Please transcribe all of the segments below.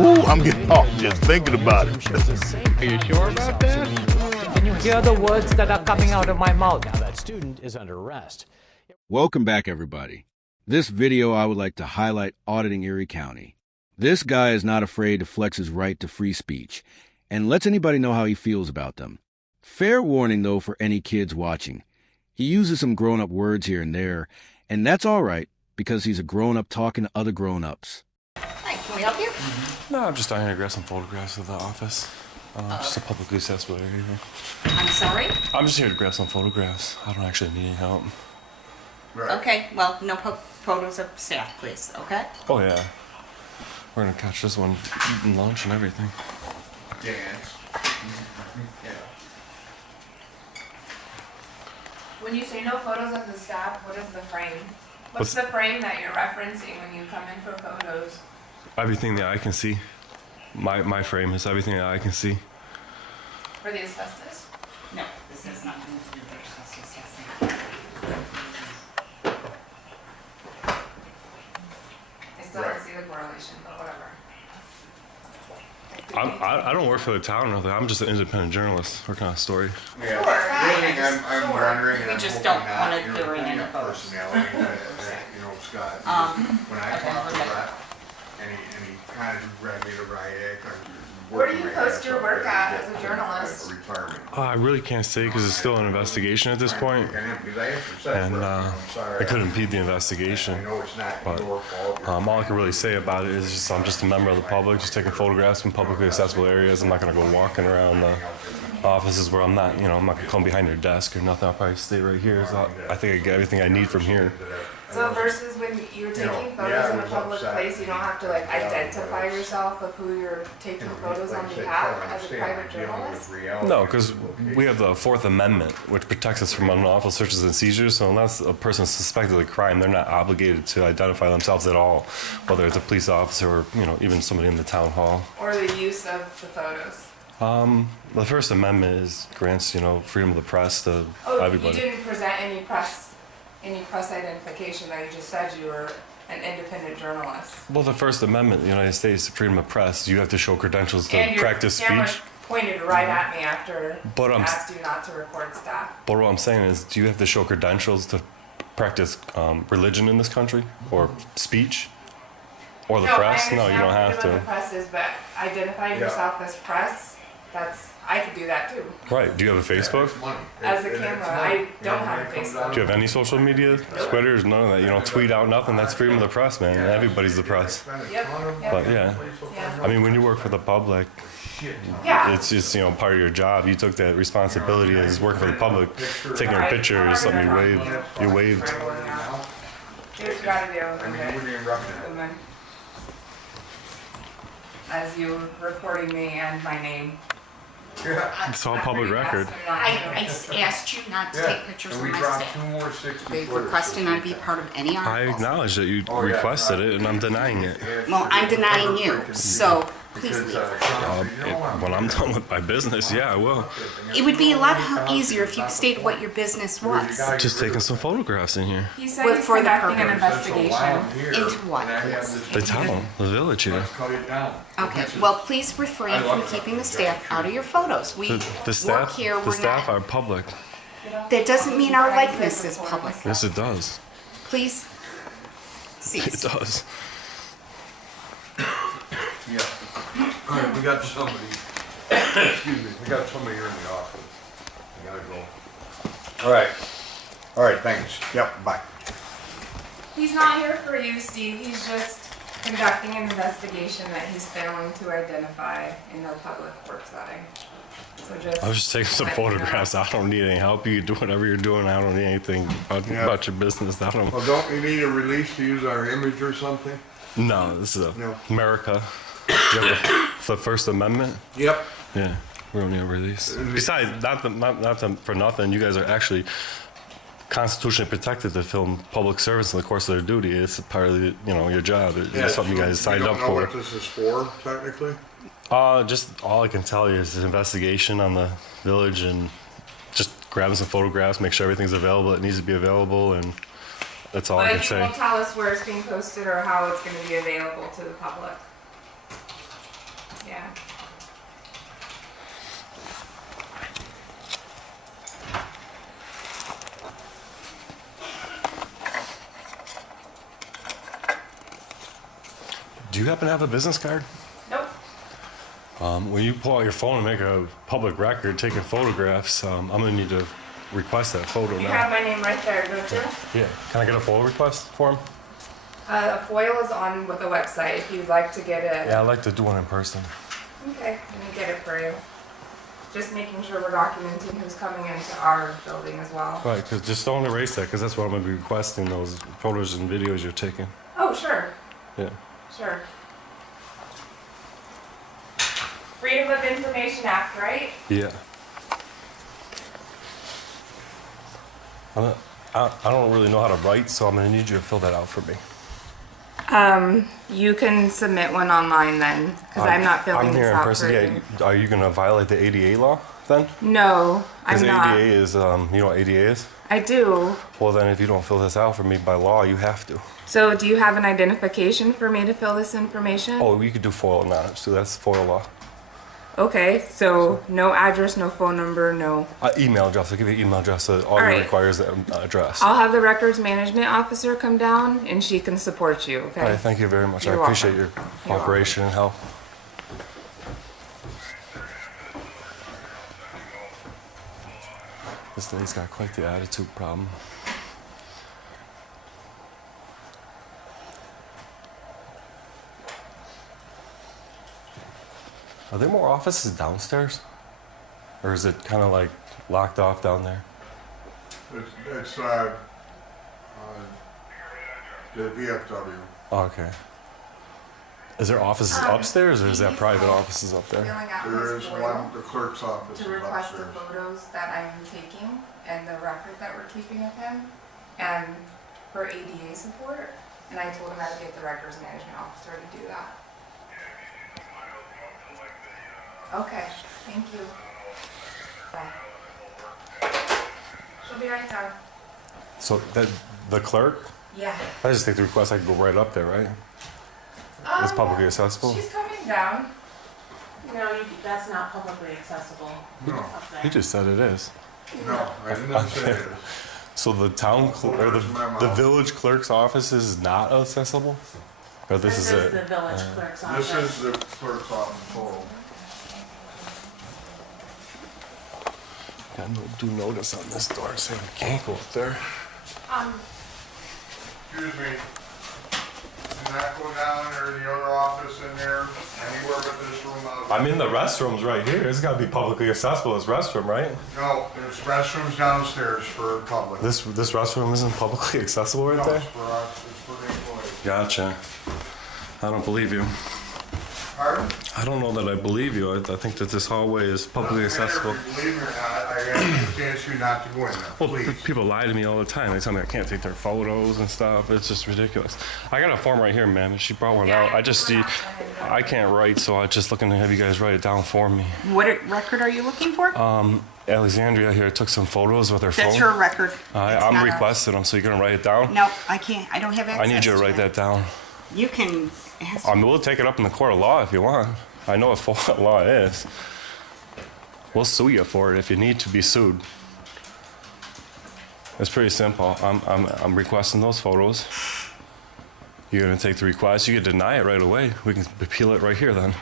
Ooh, I'm getting off just thinking about it. Are you sure about that? Can you hear the words that are coming out of my mouth? Now that student is under arrest. Welcome back, everybody. This video, I would like to highlight Auditing Erie County. This guy is not afraid to flex his right to free speech and lets anybody know how he feels about them. Fair warning, though, for any kids watching. He uses some grown-up words here and there, and that's all right because he's a grown-up talking to other grown-ups. Hi, can we help you? No, I'm just down here to grab some photographs of the office. Just a publicly accessible area. I'm sorry? I'm just here to grab some photographs. I don't actually need any help. Right. Okay, well, no photos of staff, please, okay? Oh, yeah. We're gonna catch this one eating lunch and everything. Dance. Yeah. When you say no photos of the staff, what is the frame? What's the frame that you're referencing when you come in for photos? Everything that I can see. My frame is everything that I can see. For the asbestos? No, this is not going to do the asbestos testing. I still don't see the correlation, but whatever. I don't work for the town or nothing. I'm just an independent journalist working on a story. Yeah. Sure, The thing I'm sure. wondering, and We I'm just hoping don't not, want it your during kind any of photos. personality that, Scott, when I talk to Brett, and he kind of read me the right egg, Where do you post your work at as a journalist? Retirement. I really can't say because it's still an investigation at this point. And I could impede the investigation. I know it's not But your fault. all I can really say about it is just I'm just a member of the public, just taking photographs in publicly accessible areas. I'm not gonna go walking around the offices where I'm not gonna come behind your desk or nothing. I'll probably stay right here. So I think I get everything I need from here. So versus when you're taking photos in a public place, you don't have to like identify yourself of who you're taking photos on behalf as a private journalist? No, because we have the Fourth Amendment, which protects us from unlawful searches and seizures. So unless a person is suspected of a crime, they're not obligated to identify themselves at all, whether it's a police officer or even somebody in the town hall. Or the use of the photos? The First Amendment grants freedom of the press to everybody. You didn't present any press identification that you just said you were an independent journalist. Well, the First Amendment in the United States, freedom of press, you have to show credentials to And practice your camera speech. pointed right at me after But I asked you not to record staff. But what I'm saying is, do you have to show credentials to practice religion in this country or speech? Or the press? No, you don't have to. to. The press is, but identify yourself as press, I could do that too. Right. Do you have a Facebook? As a camera, I don't have a Facebook. Do you have any social media? Twitter, none of that. You don't tweet out nothing. That's freedom of the press, man. Everybody's the press. Yep. But yeah, I mean, when you work for the public, Yeah. it's just part of your job. You took that responsibility as working for the public, taking a picture is something you waved. You waved. There's gotta be a limit. As you recording me and my name. It's all public record. I asked you not to take pictures of my staff. They've requested not to be part of any I articles. acknowledge that you requested it, and I'm denying it. Well, I'm denying you, so please leave. When I'm done with my business, yeah, I will. It would be a lot easier if you stated what your business was. Just taking some photographs in here. He said Well, he's for the conducting an purpose. investigation. Into what, please? The town, the village here. Okay, well, please refrain from keeping the staff out of your photos. We The work staff, here, the we're staff not. are public. That doesn't mean our likeness is public. Yes, it does. Please It cease. does. Yeah. All right, we got somebody, excuse me, we got somebody here in the office. I gotta go. All right, thanks. Yep, bye. He's not here for you, Steve. He's just conducting an investigation that he's failing to identify in the public work setting. So just. I was just taking some let you know. photographs. I don't need any help. You do whatever you're doing. I don't need anything about your business. I don't. Well, don't you need a release to use our image or something? No, this is No. America. You have the First Amendment. Yep. Yeah, we don't need a release. Besides, not for nothing. You guys are actually constitutionally protected to film public service in the course of their duty. It's part of your job. It's something you guys signed up You don't know for. what this is for, technically? Just all I can tell you is an investigation on the village and just grabbing some photographs, make sure everything's available. It needs to be available, and That's all I But can you say. won't tell us where it's being posted or how it's going to be available to the public. Yeah. Do you happen to have a business card? Nope. When you pull out your phone and make a public record taking photographs, I'm gonna need to request that photo You now. have my name right there, don't you? Yeah. Can I get a FOIL request for him? FOIL is on with the website if you'd like to get it. Yeah, I'd like to do one in person. Okay, let me get it for you. Just making sure we're documenting who's coming into our building as well. Right, because just don't erase that, because that's what I'm gonna be requesting, those photos and videos you're taking. Oh, sure, Yeah. sure. Freedom of Information Act, right? Yeah. I don't really know how to write, so I'm gonna need you to fill that out for me. You can submit one online then, because I'm not filling I'm this here in out person. for Yeah, you. are you gonna violate the ADA law then? No, Because I'm not. ADA is, you know what ADA is? I do. Well, then if you don't fill this out for me by law, you have to. So do you have an identification for me to fill this information? Oh, you could do FOIL anonymous, so that's FOIL law. Okay, so no address, no phone number, no. Email address, I'll give you an email address, all All it right. requires is the address. I'll have the records management officer come down and she can support you, okay? All right, thank you very much. You're I appreciate welcome. your cooperation and help. This lady's got quite the attitude problem. Are there more offices downstairs? Or is it kind of like locked off down there? It's the VFW. Oh, okay. Is there offices upstairs or is that private offices up there? Filling out There his is FOIL one, the clerk's office is to request the upstairs. photos that I'm taking and the record that we're keeping of him and for ADA support. And I told him how to get the records management officer to do that. Okay, thank you. Bye. She'll be right down. So the clerk? Yeah. I just take the request, I can go right up there, right? It's publicly accessible? She's coming down. No, that's not publicly accessible. No, up there. He just said it is. no, I did not say it is. So the town, or the village clerk's office is not accessible? Or this is This is it? the village clerk's office. This is the clerk's office total. Got no due notice on this door saying we can't go up there. Excuse me. Do not go down or the other office in there, anywhere but this room. I'm in the restrooms right here. It's gotta be publicly accessible as restroom, right? No, there's restrooms downstairs for public. This restroom isn't publicly accessible right No, there? it's for us, it's for the employees. Gotcha. I don't believe you. Pardon? I don't know that I believe you. I think that this hallway is publicly accessible. If you believe me or not, I have to ask you not to go in there, Well, please. people lie to me all the time. They tell me I can't take their photos and stuff. It's just ridiculous. I got a form right here, ma'am. She brought one out. I can't write, so I'm just looking to have you guys write it down for me. What record are you looking for? Alexandria here took some photos with her phone. That's her record. I'm requesting them, so you're gonna write it down? No, I can't. I don't have access I need you to to write that down. You can ask. I mean, we'll take it up in the court of law if you want. I know what law is. We'll sue you for it if you need to be sued. It's pretty simple. I'm requesting those photos. You're gonna take the request. You can deny it right away. We can appeal it right here then.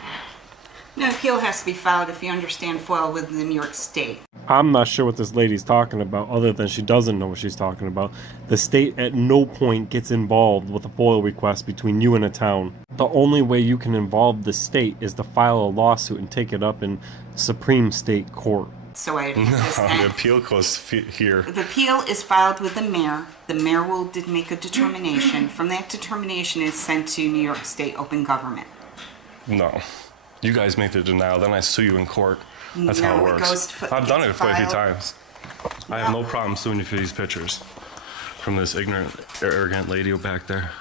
An appeal has to be filed if you understand FOIL within New York State. I'm not sure what this lady's talking about, other than she doesn't know what she's talking about. The state at no point gets involved with a FOIL request between you and a town. The only way you can involve the state is to file a lawsuit and take it up in Supreme State Court. So I The appeal goes here. The appeal is filed with the mayor. The mayor will make a determination. From that determination is sent to New York State Open Government. No. You guys make the denial, then I sue you in court. That's how it No, it works. goes to- I've done it it's quite a few filed. times. I have no problem suing you for these pictures from this ignorant, arrogant lady back there.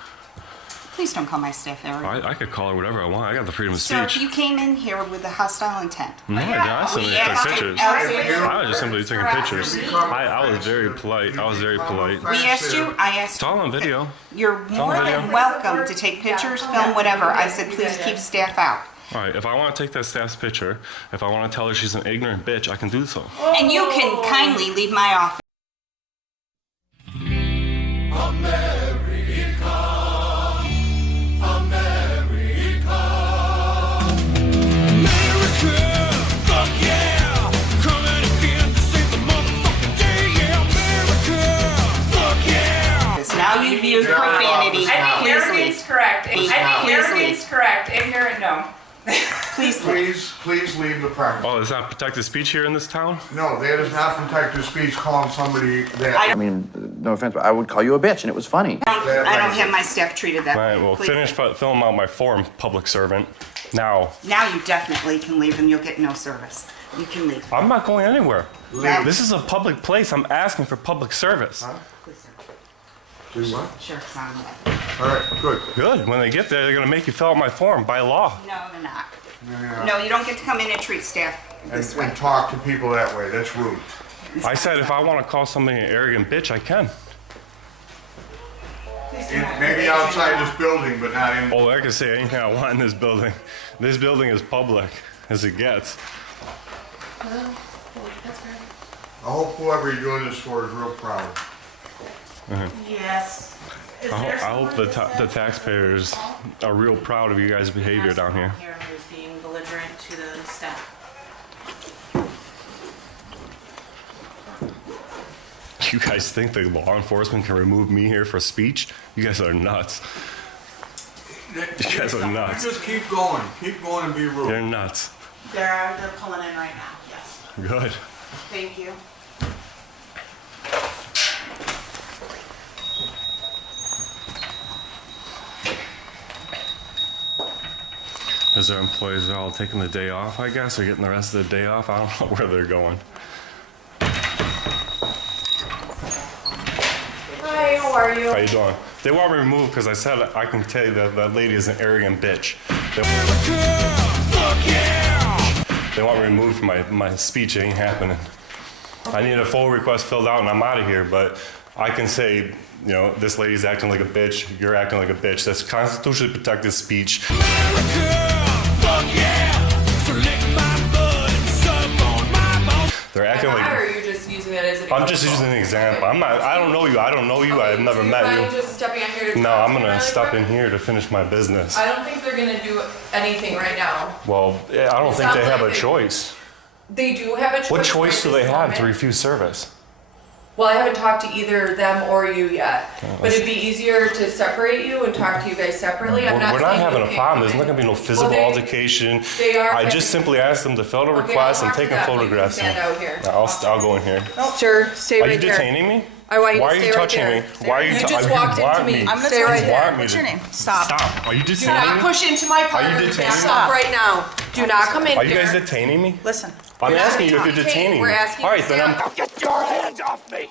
Please don't call my staff Eric. I could call her whatever I want. I got the freedom of Sir, speech. you came in here with a hostile intent. No, I didn't. I simply took pictures. I was just simply taking pictures. I was very polite. I was very polite. We asked you, I asked It's all on video. You're more than welcome to take pictures, film, whatever. I said, please keep staff out. All right, if I want to take that staff's picture, if I want to tell her she's an ignorant bitch, I can do so. And you can kindly leave my office. Now you've used profanity. I think Please arrogance leave. correct. I think Please arrogance leave. correct. Ignorant, no. Please leave. Please leave the premise. Oh, is that protected speech here in this town? No, that is not protected speech calling somebody that. I mean, no offense, but I would call you a bitch, and it was funny. I don't have my staff treated that All way. right, well, Please finish leave. filling out my form, public servant. Now. Now you definitely can leave and you'll get no service. You can leave. I'm not going anywhere. Leave. This is a public place. I'm asking for public service. Please, sir. Do what? Sure, sound away. All right, good. Good. When they get there, they're going to make you fill out my form by law. No, they're not. No, you don't get to come in and treat staff this way. And talk to people that way. That's rude. I said if I want to call somebody an arrogant bitch, I can. Maybe outside this building, but not in. Oh, I can say anything I want in this building. This building is public as it gets. I hope whoever you're doing this for is real proud. Yes. Is I there hope someone the taxpayers are real proud of you guys' behavior down here. here who's being belligerent to the staff? You guys think the law enforcement can remove me here for speech? You guys are nuts. You guys are nuts. You just keep going and be rude. They're nuts. They're pulling in right now, yes. Good. Thank you. Is there employees that are all taking the day off, I guess, or getting the rest of the day off? I don't know where they're going. Hi, how are you? How you doing? They want me removed because I said I can tell you that that lady is an arrogant bitch. They want me removed from my speech. It ain't happening. I need a full request filled out and I'm out of here, but I can say, you know, this lady's acting like a bitch, you're acting like a bitch. That's constitutionally protected speech. They're acting Or like... are you just using that as an I'm just using an example. I don't know you. I've never met Are you you. just stepping in here to No, talk I'm to me gonna really step quick? in here to finish my business. I don't think they're gonna do anything right now. Well, I don't think they have a choice. They do have a choice. What choice do right they this have to moment. refuse service? Well, I haven't talked to either them or you yet. But it'd be easier to separate you and talk to you guys separately. I'm not We're not saying having you a can't problem. come There's not in. gonna be no physical Well, altercation. they are I just having- simply asked them to fill the Okay, request I'll and talk take to a them. You can photograph. stand out here. I'll go in here. Sir, stay Are right you there. detaining me? I want you Why to are stay you right touching there. me? Why are you You touching just me? walked You want into me. me? I'm gonna stay right there. What's your name? Stop. Stop. Are you Do detaining not me? push into my partner. detaining me? Stop right now. Do not come in Are you here. guys detaining me? Listen. I'm We're not asking you if you're detaining me. We're asking All you right, to then stay I'm... Get your hands off me!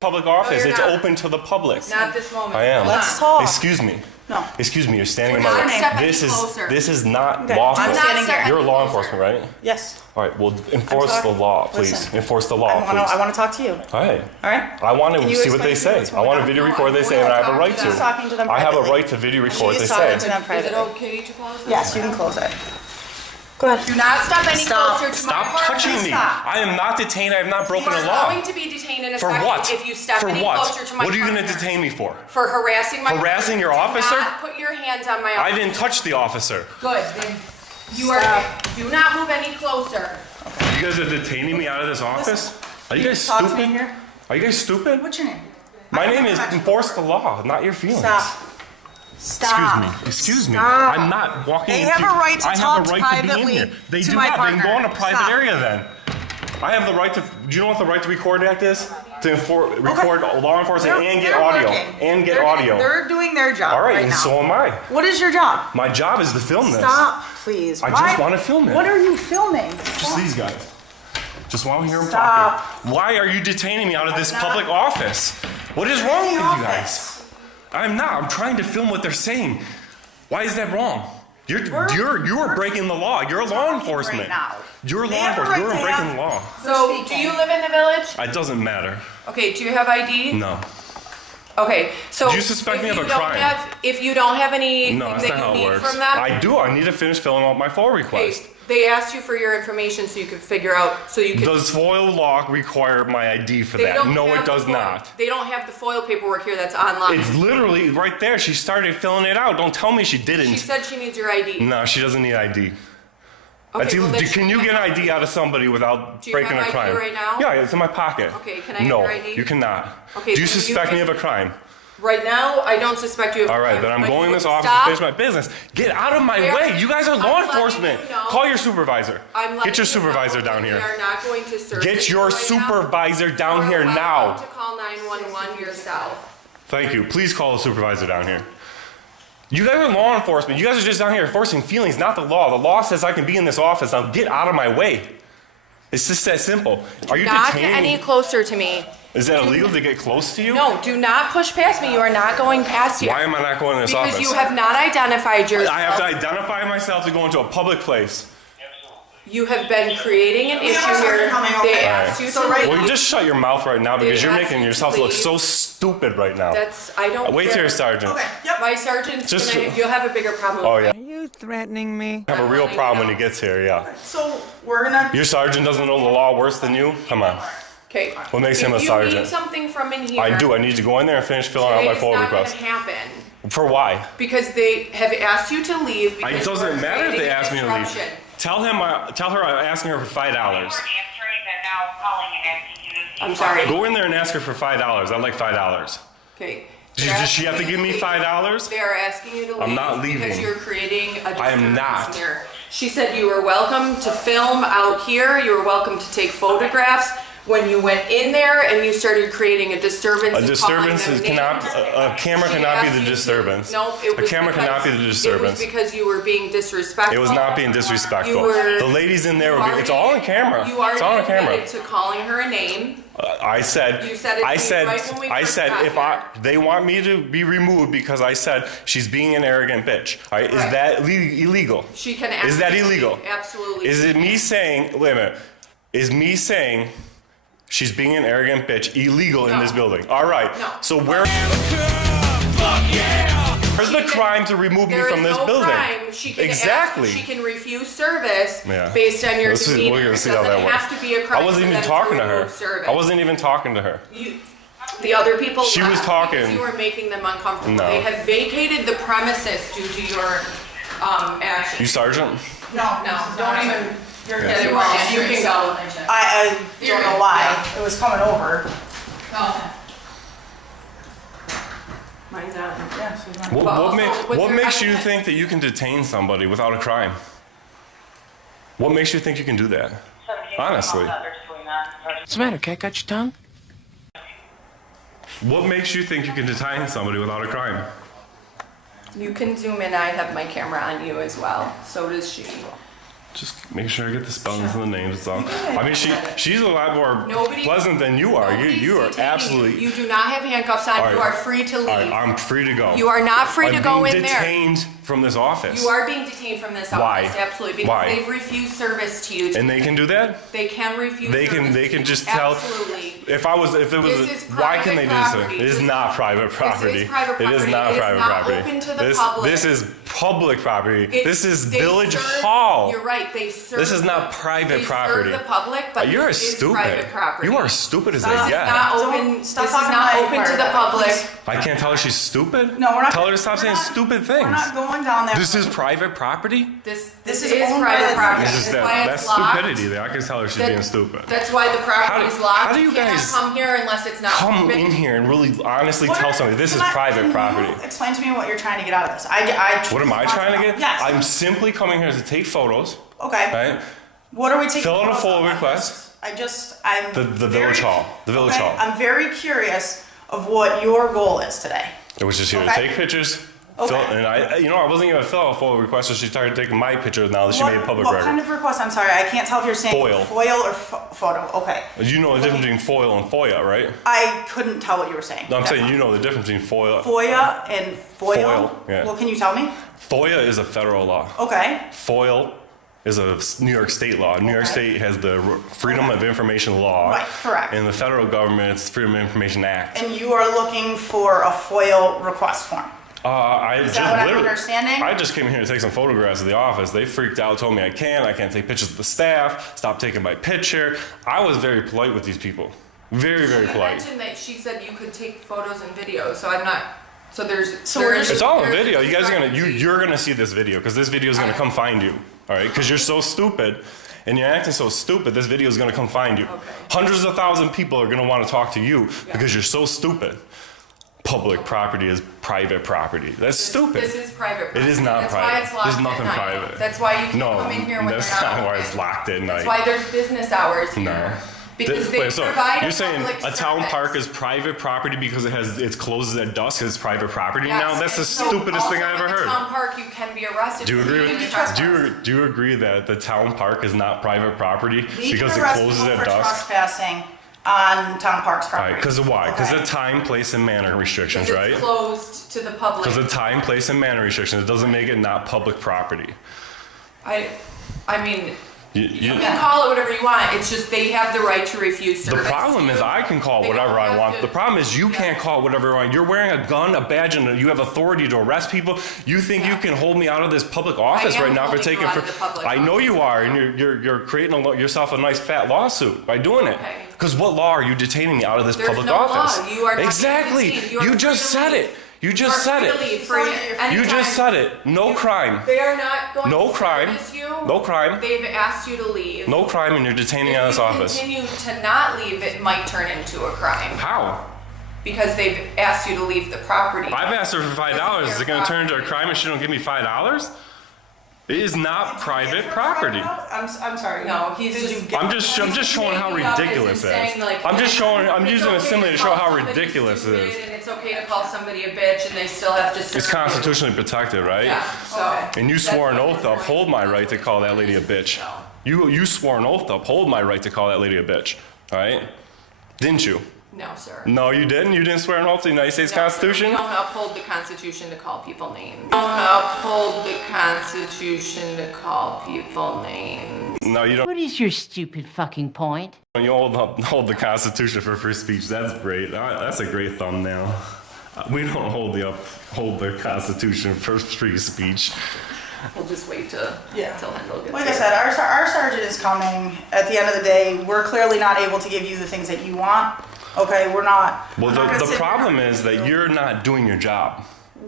Public office. you're It's not. open to the public. Not this moment. I am. Let's talk. Excuse me. No. Excuse me. You're standing in We're my not way. stepping This is closer. not Okay. lawful. I'm not stepping You're law closer. enforcement, right? Yes. All right. Well, enforce the talking- law, please. listen. Enforce the law, I please. want to talk to you. All right. All right? I want Can to you see what they explain to me say. what's I going want to on? video No, record what they I say, and I have a wanna right talk to She's talking to them to. I have a privately. right to video record what they She's talking say. to them Is it privately. okay to close this? Yes, you can close it. Go ahead. Do not step any Stop. closer to my Stop partner. touching me. Stop. I am not detained. I have not broken You the are law. going to be detained in a For second what? if you step For any what? closer to my What are you going to partner. detain me for? For harassing my Harassing your partner. officer? Do not put your hands on my I officer. didn't touch the officer. Good. Then you are. Do not move any closer. You guys are detaining me out of this office? Are you guys Talk to me stupid? here. Are you guys stupid? What's your name? My name is enforce the law, not your feelings. Stop. Stop. Excuse me. Stop. I'm not walking They into... have a right to I have talk a right to be in privately here. They to do my not. They can go in partner. a private Stop. area then. I have the right to... Do you know what the right to record act is? To record law enforcement and get They're audio. working. And get They're- audio. They're doing their job All right, right and now. so am I. What is your job? My job is to film this. Stop, please. I Why- just want to film it. What are you filming? Just these guys. Just want to hear them Stop. talking. Why are you detaining me out of this not- public office? What is wrong with you guys? I'm not. I'm trying to film what they're saying. Why is that wrong? You're breaking the law. You're law enforcement. Right now. You're They law have a enforcement. right You're to breaking the have- law. So, do you live in the village? It doesn't matter. Okay, do you have ID? No. Okay, so. Do you suspect if me of you a don't crime? if you don't have anything No, that's that not how you it need works. from them. I do. I need to finish filling out my FOIL request. Okay, they asked you for your information so you could figure out, so you could. Does FOIL law require my ID for They that? don't No, have it the does FOIL- not. They don't have the FOIL paperwork here that's online. It's literally right there. She started filling it out. Don't tell me she didn't. She said she needs your ID. No, she doesn't need ID. Okay, well, then Can you get an ID out of somebody without Do you breaking have a crime? ID right now? Yeah, it's in my pocket. Okay, can I have no, your ID? you cannot. Okay, Do you then you suspect me can- of a crime? Right now, I don't suspect you of a All right, crime, then I'm but going you in this would office stop. to finish my business. Get out of my Where- way. You guys are I'm law letting enforcement. you know- Call your supervisor. I'm letting Get your you know supervisor down that here. We are not going to search Get it your right now. supervisor down You here are welcome now. to call 911 yourself. Thank you. Please call the supervisor down here. You guys are law enforcement. You guys are just down here forcing feelings, not the law. The law says I can be in this office. Now get out of my way. It's just that simple. Are you Not get detaining any me? closer to me. Is that illegal to get close to you? No, do not push past me. You are not going past here. Why am I not going in this Because office? you have not identified yourself. I have to identify myself to go into a public place. You have been creating an We issue are here. coming over. They Alright. asked you So to right- leave. Well, you just shut your mouth right now because They you're asked making you yourself to look leave. so stupid right now. I don't. Wait till your sergeant. Okay, yep. My sergeant's Just- you'll have a bigger problem. Oh yeah. Are you threatening me? I have a real problem when he gets here, yeah. So we're gonna. Your sergeant doesn't know the law worse than you? Come on. Okay. What makes him a If you sergeant? need something from in here. I do. I need to go in there and finish filling out my It's FOIL not request. gonna happen. For why? Because they have asked you to leave. It because doesn't you're matter if they creating ask me to leave. disruption. Tell her I'm asking her for $5. I'm sorry. Go in there and ask her for $5. I'd like $5. Okay. Does she have to give me $5? They are asking you to leave. I'm not leaving. Because you're creating a I am not. disturbance here. She said you were welcome to film out here. You were welcome to take photographs. When you went in there and you started creating a disturbance. A and disturbance calling them cannot. names, A camera she cannot be asked the you to- disturbance. No, it A was camera cannot be the because- disturbance. It was because you were being disrespectful. It was not being disrespectful. You were- The ladies in there You were being. It's all on camera. You It's all on already camera. admitted to calling her a name. I said. You said it to I me said. right when we I first said got if here. they want me to be removed because I said she's being an arrogant bitch. All right, is Right. that illegal? She can. Is that illegal? Absolutely. Is it me saying? Wait a minute. Is me saying she's being an arrogant bitch illegal in No. this building? All right. No. So where's the crime to remove me There from is this no building? crime. She can Exactly. She can refuse service Yeah. based on your demeanor. We're gonna It see how that doesn't works. have to be a crime. I wasn't for even them talking to her. remove service. I wasn't even talking to her. The other people. She was left talking. because you were making them uncomfortable. No. They have vacated the premises due to your action. You sergeant? No, No, don't even. You're Yeah. getting Well, wrong. you can go. I don't know why. It was coming over. Mine's out. Yeah, she's not. What, Well, what, also, with what your makes you evidence- think that you can detain somebody without a crime? What makes you think you can do that? Honestly. What's the matter, cat? Got your tongue? What makes you think you can detain somebody without a crime? You can zoom in. I have my camera on you as well. So does she. Just make sure I get the spellings and the names. That's all. I mean, she's a lot more Nobody- pleasant than you are. Nobody's You are detaining absolutely. You do not have handcuffs on. All You right. are free to leave. All right, I'm free to go. You are not free to go I'm in being there. detained from this office. You are being detained from this Why? office, absolutely, because Why? they've refused service to you. And they can do that? They can refuse They can. service They to can you. just tell. Absolutely. If it was. This is Why can they private do this? property. It is not private property. This is private It is property. not It is private not property. open to the this, public. This is public property. This is They Village serve- Hall. You're right. They serve. This is not they private serve property. the public, but You're this is stupid. private property. You are stupid as they This is get. not open. Don't- This stop is talking not my open part to the about it, public. please. I can't tell her she's stupid? No, we're not. Tell her to stop we're saying not- stupid We're things. not going down that. This is road. private property? This This is is owned by private the- property. This That's is why that's it's locked. stupidity there. I can tell her she's being stupid. That's why the property is locked. how do you cannot guys come here unless it's not Come open. in here and really honestly What tell are- somebody this is can I- private can property. you explain to me what you're trying to get out of this. What am I trying to get? Yes. I'm simply coming here to take photos, Okay. right? What are we taking? Fill out a photos full of? request. I'm The very- village hall. The village okay, hall. I'm very curious of what your goal is today. It was just here to Okay. take pictures And I wasn't even fill out a FOIA request, so she started taking my picture now that she made a public What record. kind of request? I'm sorry, I can't tell if you're saying FOIL or photo. Okay. You know the difference between FOIL and FOIA, right? I couldn't tell what you were saying. No, I'm saying you know the difference between FOIA. FOIA and FOIL? FOIL, yeah. Well, can you tell me? FOIA is a federal law. Okay. FOIL is a New York State law. New York State has the Freedom of Information Law. Right, correct. And the federal government, it's the Freedom of Information Act. And you are looking for a FOIL request form? Is that what I'm understanding? I just came here to take some photographs of the office. They freaked out, told me I can't take pictures of the staff, stop taking my picture. I was very polite with these people. Very, very polite. She mentioned that she said you could take photos and videos, so I'm not, it's all a video. You guys are you're gonna see this video, because this video is gonna come find you, all right? Because you're so stupid, and you're acting so stupid, this video is gonna come find you. Okay. Hundreds of thousands of people are gonna want to talk to you because you're so stupid. Public property is private property. That's stupid. This is private property. It is not That's private. Why it's locked There's nothing at night. private. That's why you can No, come in here when that's they're not not why open. it's locked at night. That's why there's business hours here. No. Because they so provide you're saying public a town service. park is private property because it closes at dusk, it's private property Yes, now? That's the and so stupidest thing I also ever in the heard. town park, you can be arrested. Do you for agree being with trespassing. do you agree that the town park is not private property because it arrest closes people at for dusk? trespassing on town park's All property. right, because of why? Because Okay. of time, place, and manner restrictions, Because right? it's closed to the public. Because of time, place, and manner restrictions, it doesn't make it not public property. I mean, You you can call it whatever you want. It's just they have the right to refuse The service. problem is I can call They whatever don't I have want. to- The problem is you can't call whatever I want. You're wearing a gun, a badge, and you have authority to arrest people. You think you can hold me out of this public office am right now for holding taking? you out of the public I know you office. are, and you're creating yourself a nice fat lawsuit by doing it. Okay. Because what law are you detaining me out of this There's public no office? law. You are not exactly. being detained. You are You free just to said leave. it. You just said You are free to it. leave for You anytime. just said it. No crime. They are not going No to crime. service you. No crime. They've asked you to leave. No crime, and you're detaining me out of this If office. you continue to not leave, it might turn into a crime How? because they've asked you to leave the property. I've asked her for $5. Is it going to turn into a crime if she don't give me $5? It is not private property. I'm sorry. No, he's Did just- you get- I'm just showing how making up ridiculous and it saying, is. like, I'm it's using a okay simile to show call how somebody ridiculous it stupid, is. And it's okay to call somebody a bitch, and they still have to serve It's you. constitutionally protected, right? Yeah. So. And you that's swore an what oath to it's uphold my right to call that lady a bitch. You swore an oath to uphold my right to call that lady a bitch, all right? Didn't you? No, sir. No, you didn't. You didn't swear an oath to the United States No, Constitution. We don't uphold the Constitution to call people names. We don't uphold the Constitution to call people names. No, you don't. What is your stupid fucking point? You hold the Constitution for free speech. That's great. That's a great thumbnail. We don't hold the Constitution for free speech. We'll just wait till Hendel gets Like here. I said, our sergeant is coming. At the end of the day, we're clearly not able to give you the things that you want. Okay, we're not. Well, I'm not gonna the sit problem here. is that you're not doing your job.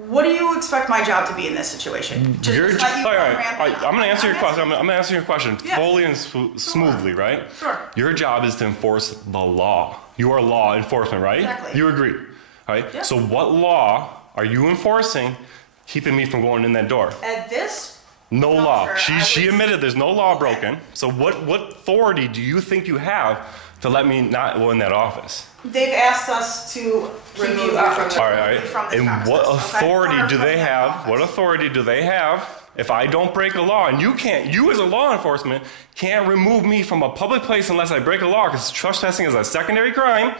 What do you expect my job to be in this situation? To You're just let you all go right, rampant? all right, I'm gonna answer your I'm question. I'm gonna answer your question Yeah. fully and smoothly, right? Sure. Your job is to enforce the law. You are law enforcement, right? Exactly. You agree, all right? Yeah. So what law are you enforcing, keeping me from going in that door? At this, No No, law. sir, She I was- admitted there's no law broken. So what authority do you think you have to let me not go in that office? they've asked us to Remove remove you our from the- All right. from this And premises, what okay? authority Or do from they the have? office. What authority do they have if I don't break a law? And you as a law enforcement can't remove me from a public place unless I break a law because trespassing is a secondary crime.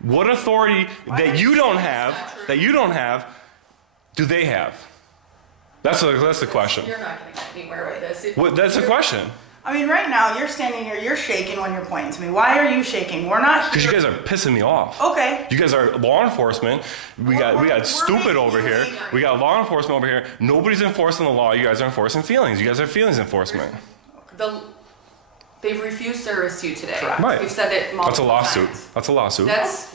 What authority that you don't have, do they have? That's the question. You're not going to get anywhere with this. That's a question. I mean, right now, you're standing here, you're shaking when you're pointing to me. Why are you shaking? We're not Because here. you guys are pissing me off. Okay. You guys are law enforcement. We got we're stupid making over you here. angry. We got law enforcement over here. Nobody's enforcing the law. You guys are enforcing feelings. You guys are feelings enforcement. They've refused service to you today. Right. We've said it multiple That's a lawsuit. times. That's a lawsuit.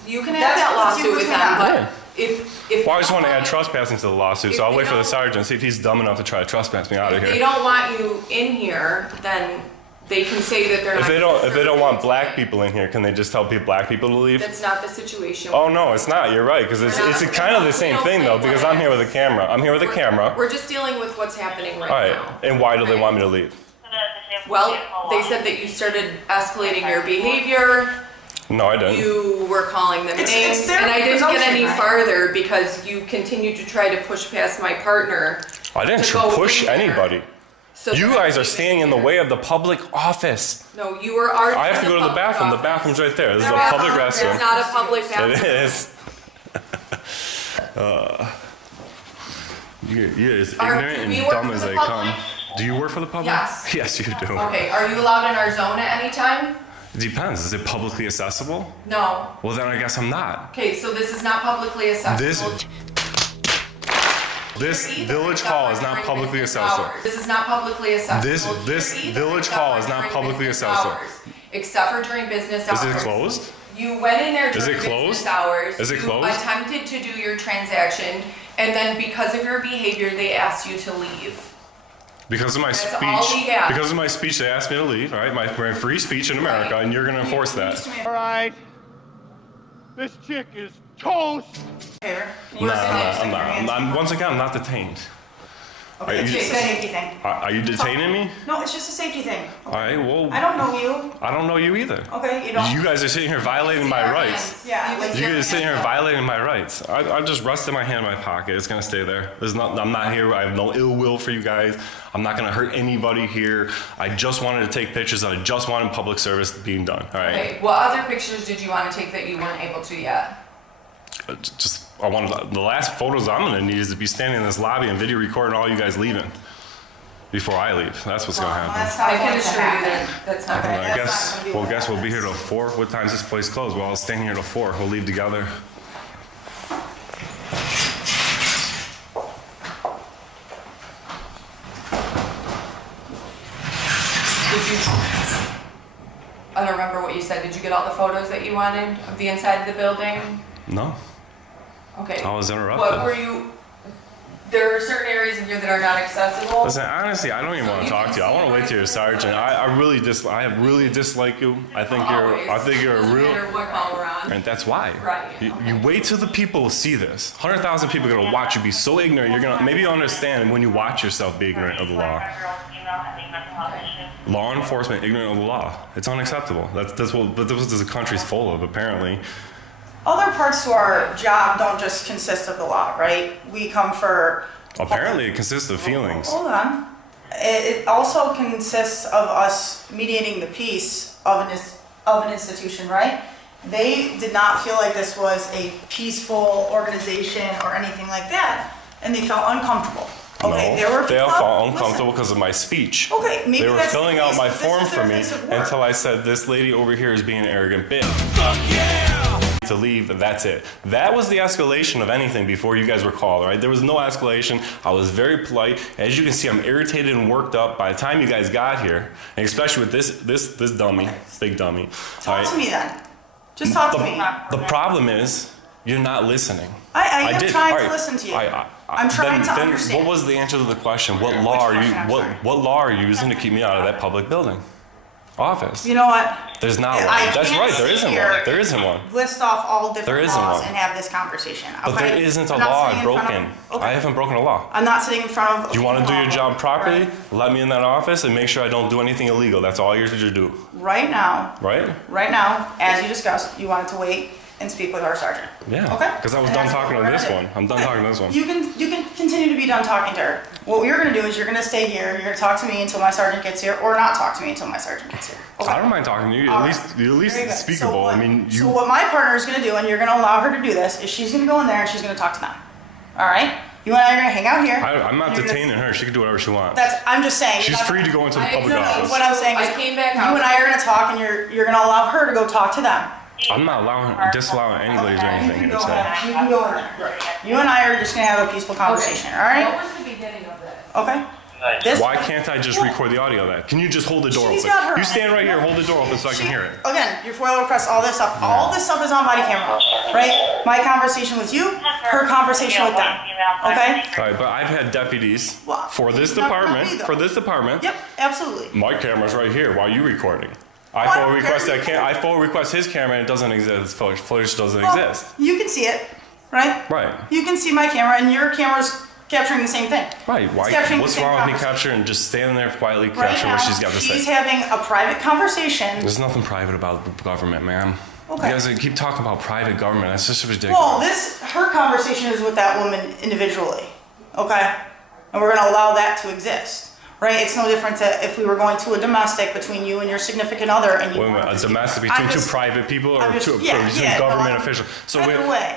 You can have That's that what lawsuit you with do them, but Yeah. if Well, I just want to add trespassing to the lawsuit, so If I'll they wait for the don't- sergeant, see if he's dumb enough to try to trespass me out of If they here. don't want you in here, then they can say that they're not. If they gonna don't want serve black you. people in here, can they just tell black people to leave? That's not the situation. Oh no, it's not. You're right, because it's kind of the same thing though, because I'm here with a camera. I'm here with a camera. We're just dealing with what's happening right All right, now. and why do they want me to leave? Well, they said that you started escalating your behavior. No, I didn't. You were calling them names, and I didn't get any farther because you continued to try to push past my partner. I didn't to go push in there. anybody. So You that guys are I standing in the way of the public office. No, you were arguing. I have to go to the public bathroom. The office. bathroom's right there. This is No, a public restroom. It's not a public bathroom. It is. You're as ignorant do we and work dumb for as the they public? come. Do you work for the public? Yes. Yes, you do. Okay, are you allowed in our zone at any time? It depends. Is it publicly accessible? No. Well, then I guess I'm not. Okay, so this is not publicly accessible. This village hall is not publicly accessible. This is not publicly accessible. This village hall is not publicly accessible. Except for during business hours. Is it closed? You went in there Is during it closed? business hours. Is it closed? You attempted to do your transaction, and then because of your behavior, they asked you to leave. Because of my That's speech. all we got. Because of my speech, they asked me to leave. All right, my free speech in America, and you're going to enforce that. All right. This chick is toast. I'm not. Once again, I'm not detained. Okay, it's just a safety thing. Are you detaining me? No, it's just a safety thing. All right, well. I don't know you. I don't know you either. Okay, you don't. You guys are sitting here violating my rights. Yeah. You guys are sitting here violating my rights. I just rested my hand in my pocket. It's gonna stay there. I'm not here. I have no ill will for you guys. I'm not gonna hurt anybody here. I just wanted to take pictures and I just wanted public service being done. All right. Okay, what other pictures did you want to take that you weren't able to yet? I wanted the last photos I'm gonna need is to be standing in this lobby and video recording all you guys leaving before I leave. That's what's gonna happen. I can assure you that that's not Well, going I to guess we'll be here till 4. What time's this place closed? Well, I'll stand here till 4. We'll leave together. I don't remember what you said. Did you get all the photos that you wanted of the inside of the building? No. Okay. I was interrupted. What were you? There are certain areas of here that are not accessible. Listen, honestly, I don't even want to talk to you. I want to wait till you're sergeant. I really dislike you. I think you're a Doesn't real. matter what call we're on. And that's why. Right. You wait till the people see this. 100,000 people are gonna watch you be so ignorant. You're gonna maybe you'll understand when you watch yourself be ignorant of the law. Law enforcement ignorant of the law. It's unacceptable. That's what this country's full of, apparently. Other parts to our job don't just consist of the law, right? We come for. Apparently, it consists of feelings. Hold on. It also consists of us mediating the peace of an institution, right? They did not feel like this was a peaceful organization or anything like that, and they felt uncomfortable. Okay, No, they all felt uncomfortable because of my speech. Okay, maybe they were that's filling the out case, my but this form is for their me place of work. until I said, this lady over here is being an arrogant bitch. To leave, that's it. That was the escalation of anything before you guys were called, right? There was no escalation. I was very polite. As you can see, I'm irritated and worked up by the time you guys got here, and especially with this dummy, big dummy. Talk to me then. Just talk to me. The problem is, you're not listening. I am trying to All right, listen to you. I'm trying to understand. What was the answer to the question? What law are you using to keep me out of that public building? Office. You know what? There's not one. I That's can't right, there sit isn't here, one. There isn't one. List off all different There isn't laws one. and have this conversation. But okay? there isn't a I'm not law sitting in front broken. of- I haven't broken a law. I'm not sitting in front of. Do you want to do your job properly? Right. Let me in that office and make sure I don't do anything illegal. That's all you're to do. Right now, Right? as you discussed, you wanted to wait and speak with our sergeant. Yeah. Okay. Because I was And done that's what talking we're to this gonna one. do. I'm done Okay. talking to this one. You can continue to be done talking to her. What you're gonna do is you're gonna stay here. You're gonna talk to me until my sergeant gets here, or not talk to me until my sergeant gets here. Okay. I don't mind talking to you. All At right. least you're at least Very good. speakable. I mean, So what my partner is gonna do, and you're gonna allow her to do this, is she's gonna go in there and she's gonna talk to them. All right? You and I are gonna hang out here. I'm not You're gonna- detaining her. She can do whatever she wants. I'm just saying. She's free to go into the public office. What I'm saying is, I came back you out. and I are gonna talk, and you're gonna allow her to go talk to them. I'm not disallowing anybody to do anything here. You So. can go in there. You and I are just gonna have a peaceful conversation. All right? What was the beginning of this? Okay. This. Why can't I just record the audio of that? Can you just hold the door She's open? got her- You stand right here, hold the door open so I can hear it. Again, your FOIL request, all this stuff. All this stuff is on body camera, right? My conversation with you, her conversation with them. Okay? All right, but I've had deputies Well, for this not me, department. though. For this department. Yep, absolutely. My camera's right here. Why are you recording? I Well, forward request very that cam. I forward request his camera and it doesn't exist. Footage doesn't Well, exist. You can see it, right? Right. You can see my camera, and your camera's capturing the same thing. Right. It's Why? capturing What's the same wrong with me conversation. capturing just standing there quietly Right capturing now, what she's got to she's say? having a private conversation. There's nothing private about the government, ma'am. Okay. You guys keep talking about private government. That's just ridiculous. Well, her conversation is with that woman individually, okay? And we're gonna allow that to exist, right? It's no different to if we were going to a domestic between you and your significant other and you. Wait a minute, a domestic between two private people or two government officials? So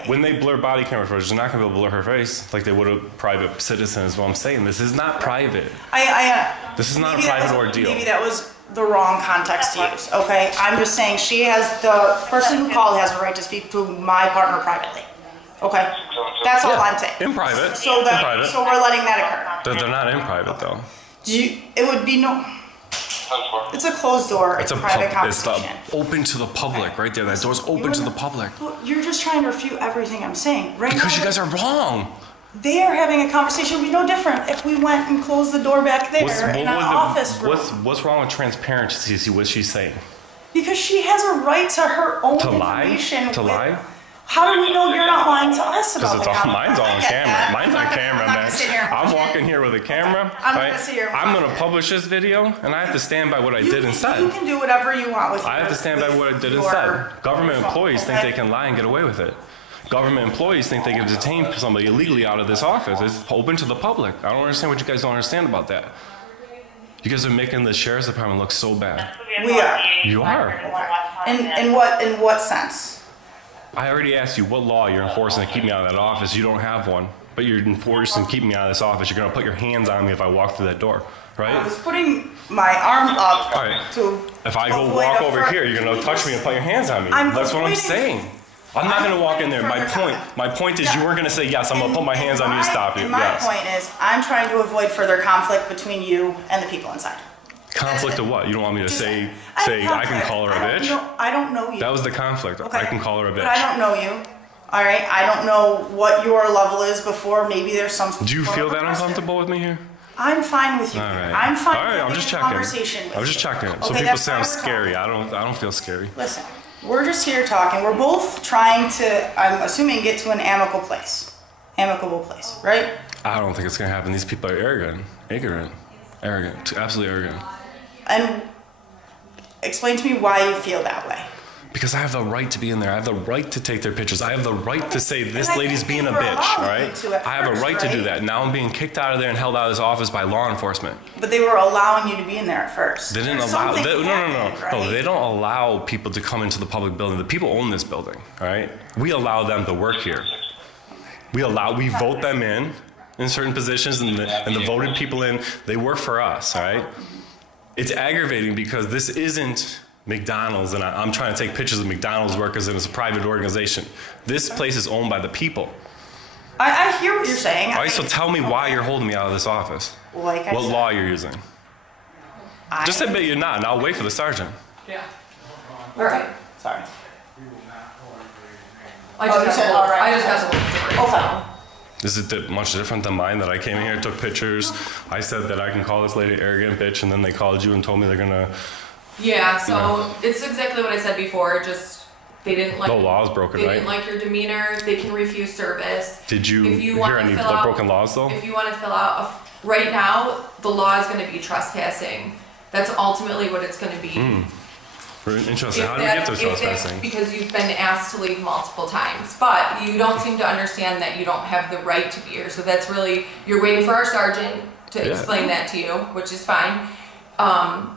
when they blur body camera footage, they're not gonna be able to blur her face like they would a private citizen is what I'm saying. This is not private. This is not a private ordeal. Maybe that was the wrong context to use, okay? I'm just saying the person who called has a right to speak to my partner privately, okay? That's all I'm saying. In private. So we're letting that occur. They're not in private though. It would be no. It's a closed door. It's a private conversation. It's open to the public, right there. That door's open to the public. You're just trying to refute everything I'm saying, right? Because you guys are wrong. They are having a conversation. It would be no different if we went and closed the door back there in an office room. What's wrong with transparency? See what she's saying. Because she has a right to her own information. To lie? How do we know you're not lying to us about Because mine's on camera. Mine's on camera, man. I'm walking here with a camera. I'm gonna publish this video, and I have to stand by what I did and said. You can do whatever you want with. I have to stand by what I did and said. Government employees think they can lie and get away with it. Government employees think they can detain somebody illegally out of this office. It's open to the public. I don't understand what you guys don't understand about that. You guys are making the sheriff's department look so bad. We are. You are. In what sense? I already asked you what law you're enforcing to keep me out of that office. You don't have one, but you're enforcing to keep me out of this office. You're gonna put your hands on me if I walk through that door, right? I was putting my arm up to. If I go walk over here, you're gonna touch me and put your hands on me. That's what I'm saying. I'm not gonna walk in there. My point is you weren't gonna say yes. I'm gonna put my hands on you to stop you. My point is I'm trying to avoid further conflict between you and the people inside. Conflict of what? You don't want me to say I can call her a bitch? I don't know you. That was the conflict. Okay. I can call her a bitch. But I don't know you. All right. I don't know what your level is before. Maybe there's some. Do you feel that uncomfortable with me here? I'm fine with you. All right. I'm fine. All right. I'm just checking. I was just checking. So people say I'm scary. I don't feel scary. Listen, we're just here talking. We're both trying to, I'm assuming, get to an amicable place, right? I don't think it's gonna happen. These people are arrogant, absolutely arrogant. And explain to me why you feel that way. Because I have the right to be in there. I have the right to take their pictures. I have the right to say this lady's being a bitch, all right? I have a right to do that. Now I'm being kicked out of there and held out of this office by law enforcement. But they were allowing you to be in there at first. They didn't allow. No. They don't allow people to come into the public building. The people own this building, all right? We allow them to work here. We vote them in certain positions, and the voted people in. They work for us, all right? It's aggravating because this isn't McDonald's, and I'm trying to take pictures of McDonald's workers, and it's a private organization. This place is owned by the people. I hear what you're saying. All right, so tell me why you're holding me out of this office. What law you're using? Just admit you're not, and I'll wait for the sergeant. Yeah. All right. Sorry. I just got the whole story. Okay. This is much different than mine, that I came in here, took pictures. I said that I can call this lady arrogant bitch, and then they called you and told me they're gonna. Yeah, so it's exactly what I said before. Just they didn't like. No laws broken, right? They didn't like your demeanor. They can refuse service. Did you hear any broken laws though? If you want to fill out right now, the law is going to be trespassing. That's ultimately what it's going to be. Interesting. How do we get to trespassing? Because you've been asked to leave multiple times, but you don't seem to understand that you don't have the right to be here. So that's really, you're waiting for our sergeant to explain that to you, which is fine. Are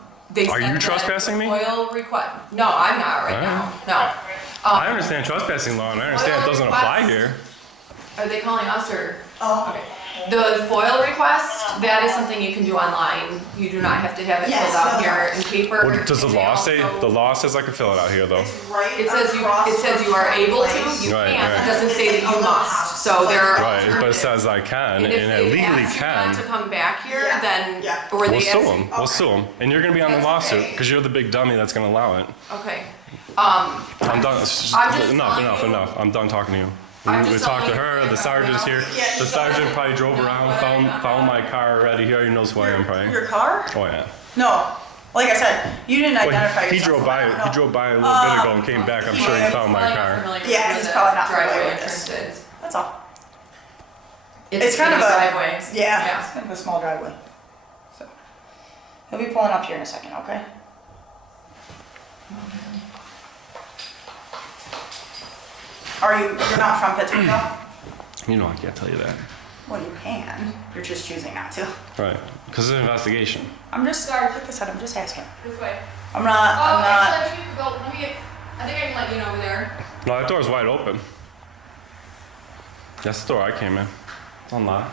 you trespassing me? FOIL request. No, I'm not right now. No. I understand trespassing law, and I understand it doesn't apply here. Are they calling us or? Oh, okay. The FOIL request, that is something you can do online. You do not have to have it filled out here in paper. What does the law say? The law says I can fill it out here, though. It says you are able to. You can. It doesn't say that you must. So there are alternatives. But it says I can, and I legally can. If they to come back here, then we'll sue them. We'll sue them, and you're gonna be on the lawsuit because you're the big dummy that's gonna allow it. Okay. I'm done. Enough. I'm done talking to you. We talked to her, the sergeant's here. The sergeant probably drove around, found my car already. He already knows who I am, probably. Your car? Oh, yeah. No. Like I said, you didn't identify yourself. He drove by a little bit ago and came back. I'm sure he found my car. Yeah, he's probably not familiar with this. That's all. It's kind of a driveway. Yeah, it's kind of a small driveway. So he'll be pulling up here in a second, okay? You're not from Pittsburgh? You know I can't tell you that. Well, you can. You're just choosing not to. Right. Because it's an investigation. I'm just, like I said, I'm just asking. This way. I'm not. Actually, you can go. I think I can let you know over there. No, that door's wide open. That's the door I came in. It's unlocked.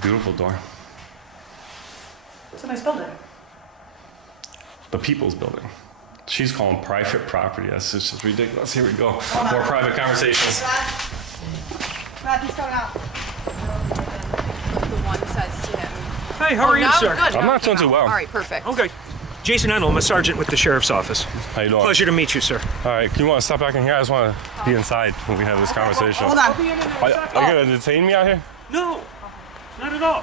Beautiful door. It's a nice building. The people's building. She's calling private property. That's just ridiculous. Here we go. More private conversations. Matt, he's coming out. The one says to him. Hey, how are you, sir? Good. I'm not doing too well. All right, perfect. Okay. Jason Ennell, I'm a sergeant with the sheriff's office. How you doing? Pleasure to meet you, sir. All right, you want to step back in here? I just want to be inside when we have this conversation. Hold on. Are you going to detain me out here? No, not at all.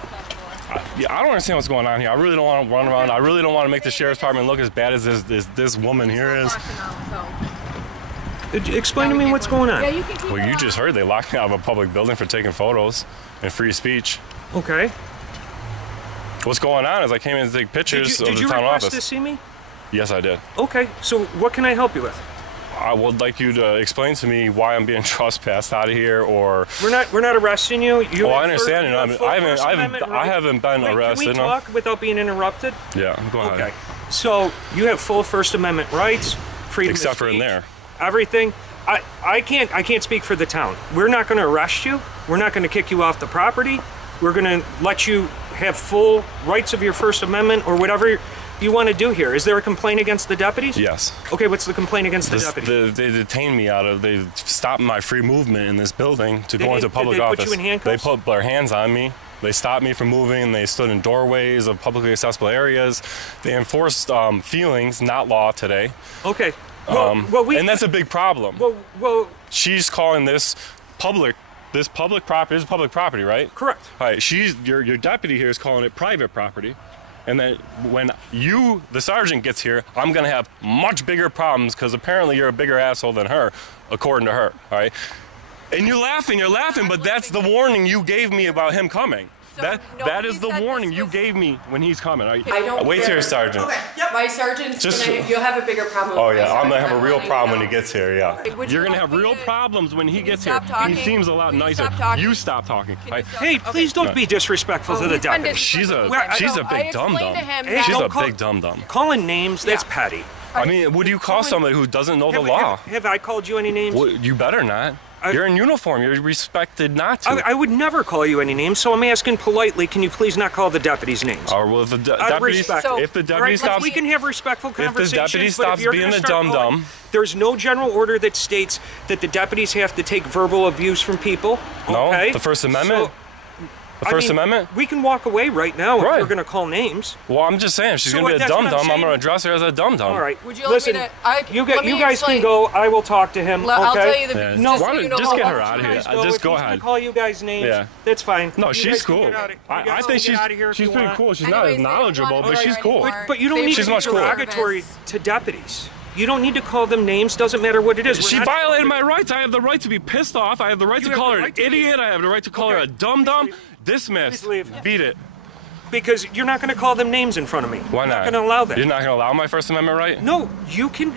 I don't understand what's going on here. I really don't want to run around. I really don't want to make the sheriff's department look as bad as this woman here is. Explain to me what's going on. Well, you just heard they locked me out of a public building for taking photos and free speech. Okay. What's going on is I came in to take pictures of the town office. Did you request to see me? Yes, I did. Okay, so what can I help you with? I would like you to explain to me why I'm being trespassed out of here, or we're not arresting you. Oh, I understand. I haven't been arrested. Can we talk without being interrupted? Yeah, go ahead. Okay. So you have full First Amendment rights, freedom of speech, except for in there. Everything. I can't speak for the town. We're not going to arrest you. We're not going to kick you off the property. We're going to let you have full rights of your First Amendment or whatever you want to do here. Is there a complaint against the deputies? Yes. Okay, what's the complaint against the deputies? They detained me they stopped my free movement in this building to go into public office. Did they office. put you in handcuffs? They put their hands on me. They stopped me from moving. They stood in doorways of publicly accessible areas. They enforced feelings, not law today. Okay. And that's a big problem. Well, she's calling this public property. This is public property, right? Correct. All right. Your deputy here is calling it private property. And then when the sergeant gets here, I'm gonna have much bigger problems because apparently you're a bigger asshole than her, according to her, all right? And you're laughing, but that's the warning you gave me about him coming. That is the warning you gave me when he's coming. I don't wait till your sergeant. Okay, yep. My sergeant's you'll have a bigger problem. Oh with yeah, my I'm gonna have a sergeant. real problem when he gets here, yeah. Would You're you gonna like have me real to- problems when he gets stop here. talking? He seems a lot Will you nicer. stop talking? You stop talking. hey, please don't be disrespectful to the deputies. She's a big dum-dum. Hey, She's don't a big dum-dum. Calling names, that's petty. I mean, what do you call somebody who doesn't know the law? Have I called you any names? Well, you better not. You're in uniform. You're respected not to. I would never call you any names, so I'm asking politely, can you please not call the deputies names? Or will the deputy if the deputy stops... We can have respectful conversations. If the deputy but stops if you're being gonna a start dum-dum... There's no general order that states that the deputies have to take verbal abuse from people. No, okay? the First Amendment? The First Amendment? We can walk away right now if we're going to call names. Well, I'm just saying, if she's going to be a dum-dum, I'm going to address her as a dum-dum. All right. Would you Listen, like me to... you guys can go. I will talk to him. I'll okay? tell you the... Yeah. Just get her out of here. Just go ahead. If call you guys names, Yeah. that's fine. No, You she's guys can cool. get out of- I think she's pretty cool. She's not as knowledgeable, but she's cool. But you don't need She's to be much cooler. derogatory to deputies. You don't need to call them names. Doesn't matter what it is. She violated my rights. I have the right to be pissed off. I have the right to call her an idiot. I have the right to call her a dum-dum. Dismiss. Beat it. Because you're not going to call them names in front of me. Why I'm not? not going to allow that. You're not going to allow my First Amendment right? No, you can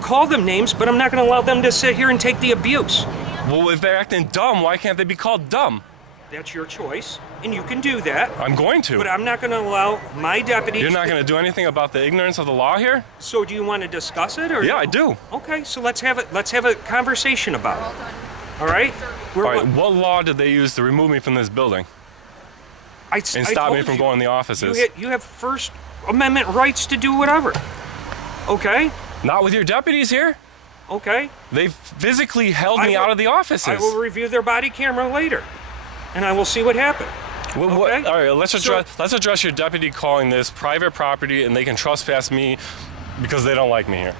call them names, but I'm not going to allow them to sit here and take the abuse. Well, if they're acting dumb, why can't they be called dumb? That's your choice, and you can do that. I'm going to. But I'm not going to allow my deputies... You're not going to do anything about the ignorance of the law here? So do you want to discuss it? Or Yeah, I do. Okay, so let's have a conversation about it. All right? All right, what law did they use to remove me from this building? And stop me from going to the offices? You have First Amendment rights to do whatever. Okay? Not with your deputies here. Okay. They physically held me out of the offices. I will review their body camera later, and I will see what happened. All right, let's address your deputy calling this private property, and they can trespass me because they don't like me here.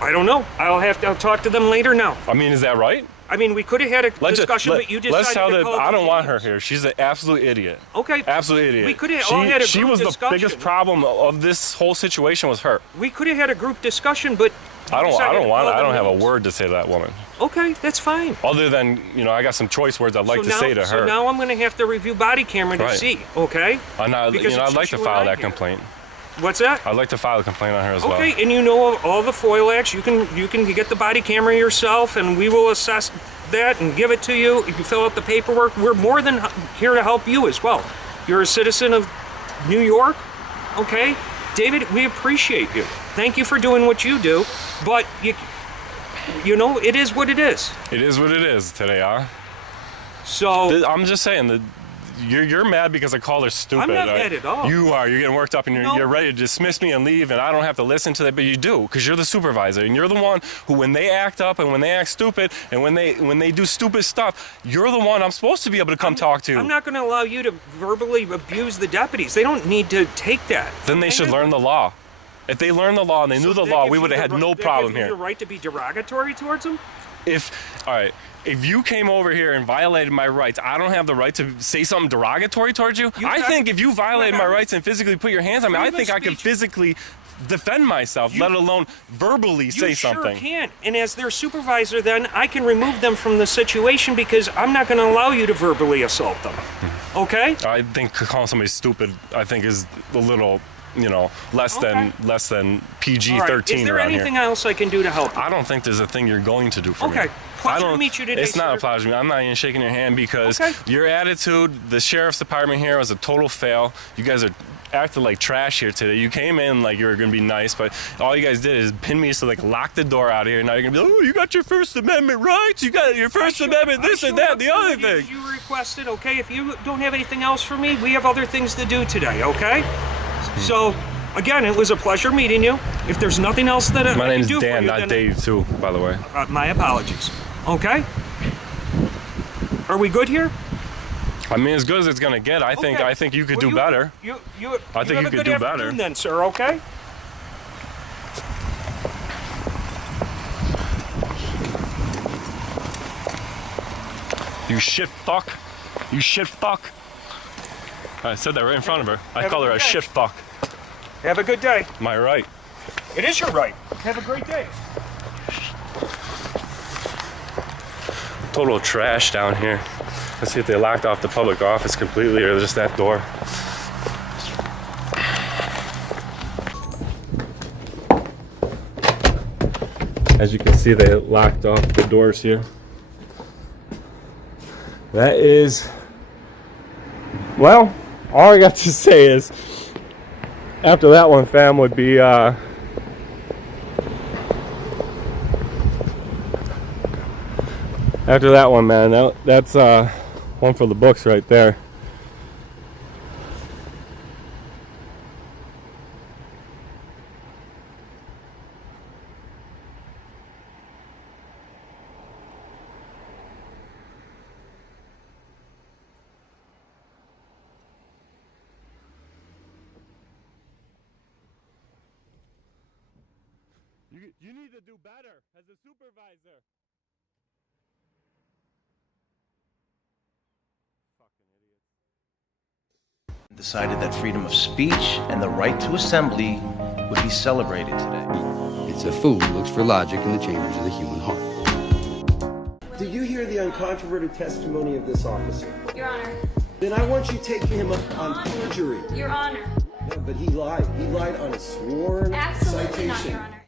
I don't know. I'll talk to them later now. I mean, is that right? I mean, we could have had a discussion, but you decided to call I don't want her here. She's an absolute idiot. Okay. Absolute idiot. We could have all had a group She was discussion. the biggest problem of this whole situation was her. We could have had a group discussion, but I don't have a word to say to that woman. Okay, that's fine. Other than, I got some choice words I'd like to say to her. So now I'm going to have to review body camera to see, okay? I'd like to file that complaint. What's that? I'd like to file a complaint on her as well. Okay, and you know all the FOIL acts. You can get the body camera yourself, and we will assess that and give it to you. If you fill out the paperwork, we're more than here to help you as well. You're a citizen of New York, okay? David, we appreciate you. Thank you for doing what you do, but you know, it is what it is. It is what it is today, huh? So I'm just saying that you're mad because I called her stupid. I'm not mad at all. You are. You're getting worked up and you're ready to dismiss me and leave, and I don't have to listen to that, but you do, because you're the supervisor, and you're the one who, when they act up and when they act stupid and when they do stupid stuff, you're the one I'm supposed to be able to come talk to. I'm not going to allow you to verbally abuse the deputies. They don't need to take that. Then they should learn the law. If they learned the law and they knew the law, we would have had no problem here. You the right to be derogatory towards them? All right, if you came over here and violated my rights, I don't have the right to say something derogatory towards you? I think if you violated my rights and physically put your hands on me, I think I could physically defend myself, let alone verbally say something. You sure can. And as their supervisor, then, I can remove them from the situation because I'm not going to allow you to verbally assault them. Okay? I think calling somebody stupid, I think, is a little, you know, less than PG-13 right. Is there around anything here. else I can do to help you? I don't think there's a thing you're going to do for me. Okay. Pleasure to meet you today, It's not sir. a pleasure. I'm not even shaking your hand because your attitude, the sheriff's department here was a total fail. You guys are acting like trash here today. You came in like you were going to be nice, but all you guys did is pin me to like lock the door out of here. Now you're going to be like, oh, you got your First Amendment rights. You got your First Amendment, this and that, the other thing. You requested, okay? If you don't have anything else for me, we have other things to do today, okay? So, again, it was a pleasure meeting you. If there's nothing else that I My can name's do Dan, for you, not then Dave, too, by the way. My apologies. Okay? Are we good here? I mean, as good as it's gonna get. I think you could do better. I think you could do better. Then, sir. Okay. You shit fuck. You shit fuck. I said that right in front of her. I call her a shit fuck. Have a good day. Am I right? It is your right. Have a great day. Total trash down here. Let's see if they locked off the public office completely or just that door. As you can see, they locked off the doors here. That is, well, all I got to say is, after that one, fam, would be, after that one, man, that's one for the books right there. You need to do better as a supervisor. Decided that freedom of speech and the right to assembly would be celebrated today. It's a fool who looks for logic in the chambers of the human heart. Did you hear the uncontroverted testimony of this officer? Your Honor. Then I want you taking him up on perjury. Your Honor. No, but he lied. He lied on a sworn Absolutely citation. not, Your Honor.